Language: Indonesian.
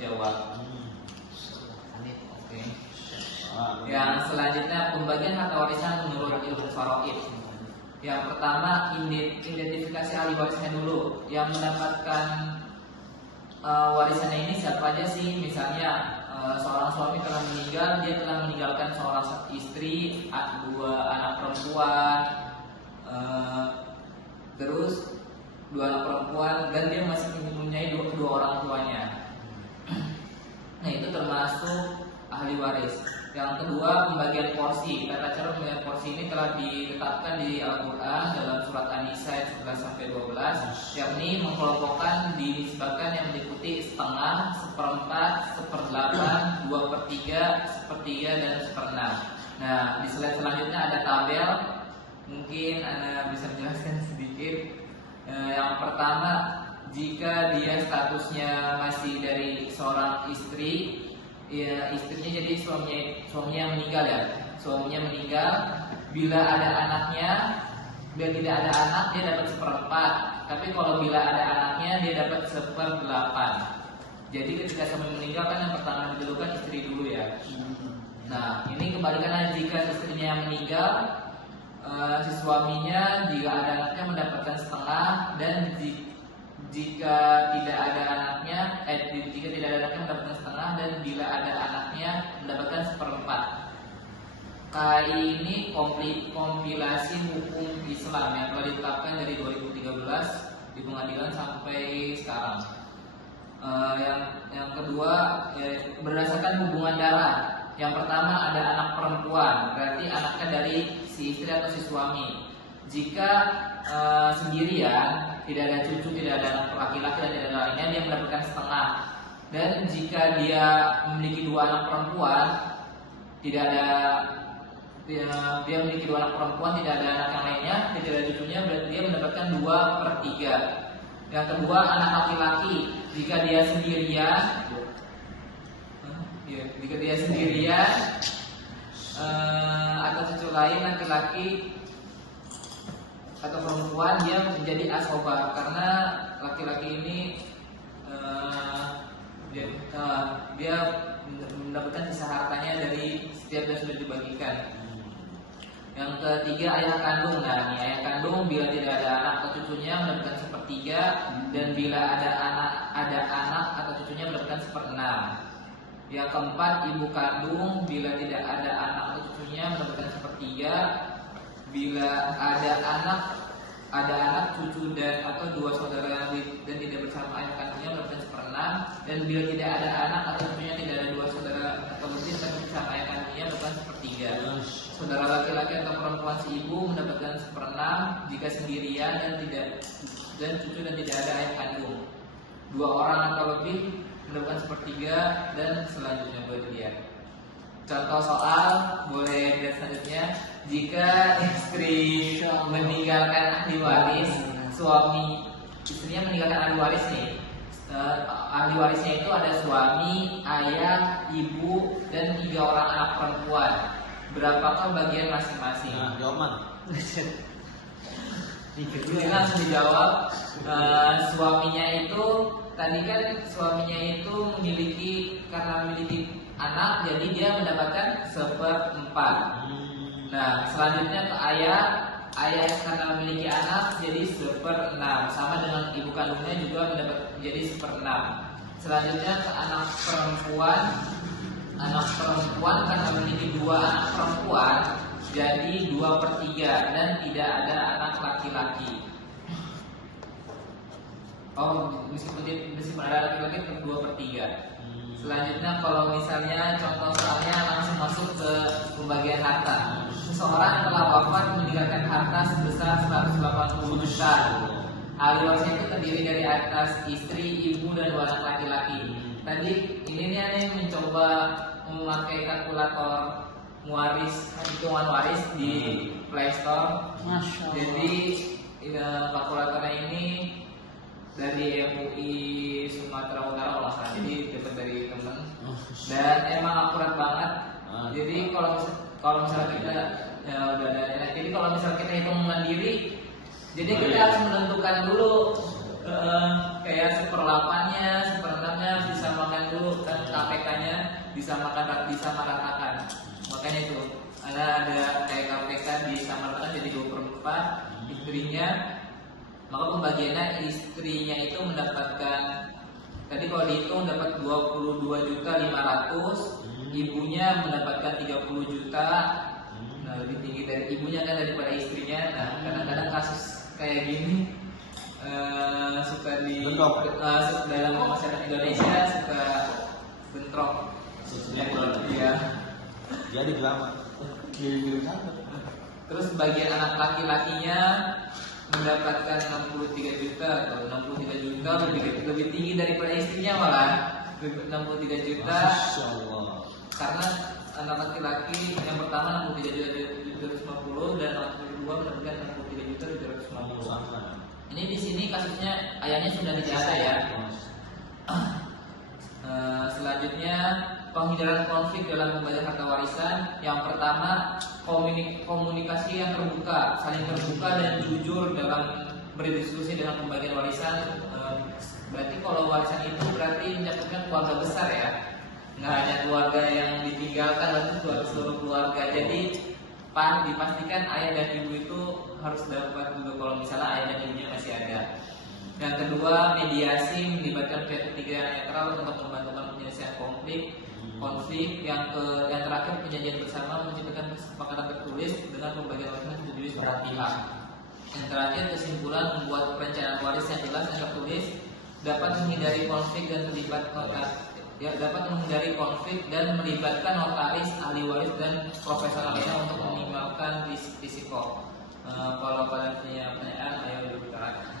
jawab. Oke. Yang selanjutnya pembagian harta warisan menurut ilmu faraid. Yang pertama identifikasi ahli warisnya dulu. Yang mendapatkan warisannya ini siapa aja sih? Misalnya seorang suami telah meninggal, dia telah meninggalkan seorang istri, dua anak perempuan, terus dua anak perempuan, dan dia masih mempunyai dua orang tuanya. Nah, itu termasuk ahli waris. Yang kedua, pembagian porsi. Tata cara pembagian porsi ini telah ditetapkan di Al-Quran dalam surat An-Nisa ayat 11-12, yakni mengkelompokkan disebabkan yang meliputi setengah, seperempat, seperdelapan, 2/3, sepertiga, dan seperenam. Nah, di slide selanjutnya ada tabel. Mungkin Anda bisa menjelaskan sedikit. Yang pertama, jika dia statusnya masih dari seorang istri, ya istrinya jadi suaminya meninggal ya. Suaminya meninggal, bila ada anaknya, bila tidak ada anak dia dapat 1/4. Tapi kalau bila ada anaknya dia dapat 1/8. Jadi ketika suami meninggal kan yang pertama didulukan istri dulu ya. Nah, ini kebalikannya, jika istrinya meninggal, si suaminya jika ada anaknya mendapatkan setengah, dan jika tidak ada anaknya mendapatkan setengah, dan bila ada anaknya mendapatkan 1/4. Ini kompilasi hukum Islam yang telah ditetapkan dari 2013 di pengadilan sampai sekarang. Yang kedua, berdasarkan hubungan darah. Yang pertama ada anak perempuan, berarti anaknya dari si istri atau si suami. Jika sendirian, tidak ada cucu, tidak ada anak laki-laki dan tidak ada lainnya, dia mendapatkan setengah. Dan jika dia memiliki dua anak perempuan, dia memiliki dua anak perempuan, tidak ada anak yang lainnya, tidak ada cucunya, berarti dia mendapatkan 2/3. Yang kedua anak laki-laki, jika dia sendirian, atau cucu lain laki-laki atau perempuan, dia menjadi asobah, karena laki-laki ini dia mendapatkan sisa hartanya dari setiap yang sudah dibagikan. Yang ketiga ayah kandung. Nah, ayah kandung bila tidak ada anak atau cucunya mendapatkan 1/3, dan bila ada anak atau cucunya mendapatkan 1/6. Yang keempat ibu kandung, bila tidak ada anak atau cucunya mendapatkan 1/3. Bila ada anak, cucu dan atau dua saudara dan tidak bersama ayah kandungnya mendapatkan 1/6. Dan bila tidak ada anak atau cucunya tidak ada dua saudara atau lebih tapi bersama ayah kandungnya mendapatkan 1/3. Saudara laki-laki atau perempuan si ibu mendapatkan 1/6 jika sendirian dan cucu dan tidak ada ayah kandung. Dua orang atau lebih mendapatkan 1/3 dan selanjutnya berlian. Contoh soal boleh lihat selanjutnya. Jika istri meninggalkan ahli waris, istrinya meninggalkan ahli waris nih. Ahli warisnya itu ada suami, ayah, ibu, dan 3 orang anak perempuan. Berapakah bagian masing-masing? Nah, jawaban. Ini langsung dijawab. Suaminya itu karena memiliki anak, jadi dia mendapatkan 1/4. Nah, selanjutnya ke ayah karena memiliki anak jadi 1/6, sama dengan ibu kandungnya juga menjadi 1/6. Selanjutnya ke anak perempuan karena memiliki 2 anak perempuan jadi 2/3 dan tidak ada anak laki-laki. Meskipun ada laki-laki tetap 2/3. Selanjutnya kalau misalnya contoh soalnya langsung masuk ke pembagian harta. Seseorang telah wafat meninggalkan harta sebesar 180 juta. Ahli warisnya itu terdiri dari atas istri, ibu, dan 2 anak laki-laki. Tadi ini nih mencoba memakai kalkulator hitungan waris di Play Store. Jadi kalkulatornya ini dari MUI Sumatera Utara kalau nggak salah, jadi dapat dari temen dan emang akurat banget. Jadi kalau misalnya kita jadi kalau misalnya kita hitung mandiri, jadi kita harus menentukan dulu kayak 1/8-nya, 1/6-nya harus disamakan dulu. disamaratakan. Makanya itu ada kayak KPK disamaratakan jadi 2/4 istrinya, maka pembagiannya istrinya itu mendapatkan, tadi kalau dihitung dapat 22.500.000, ibunya mendapatkan 30 juta. Nah, lebih tinggi dari ibunya kan daripada istrinya. Nah, kadang-kadang kasus kayak gini suka dalam masyarakat Indonesia suka bentrok. Iya. Jadi drama. Terus bagian anak laki-lakinya mendapatkan 63 juta atau 63 juta lebih tinggi daripada istrinya malah 63 juta. Karena anak laki-laki yang pertama 63.750 dan anak kedua mendapatkan 63.750. Ini di sini kasusnya ayahnya sudah dijasa ya. Selanjutnya penghindaran konflik dalam pembagian harta warisan. Yang pertama, komunikasi yang terbuka, saling terbuka dan jujur dalam berdiskusi dalam pembagian warisan. Berarti kalau warisan itu berarti mencakupkan keluarga besar ya, nggak hanya keluarga yang ditinggalkan, tapi seluruh keluarga. Jadi dipastikan ayah dan ibu itu harus dapat juga kalau misalnya ayah dan ibunya masih ada. Yang kedua, mediasi melibatkan pihak ketiga yang netral untuk membantu penyelesaian konflik. Yang terakhir, perjanjian bersama menciptakan kesepakatan tertulis dengan pembagian warisan disetujui secara pihak. Yang terakhir, kesimpulan membuat perencanaan waris yang jelas dan tertulis dapat menghindari konflik dan melibatkan notaris, ahli waris dan profesional lainnya untuk meminimalkan risiko. Kalau pada punya pertanyaan, ayo diutarakan.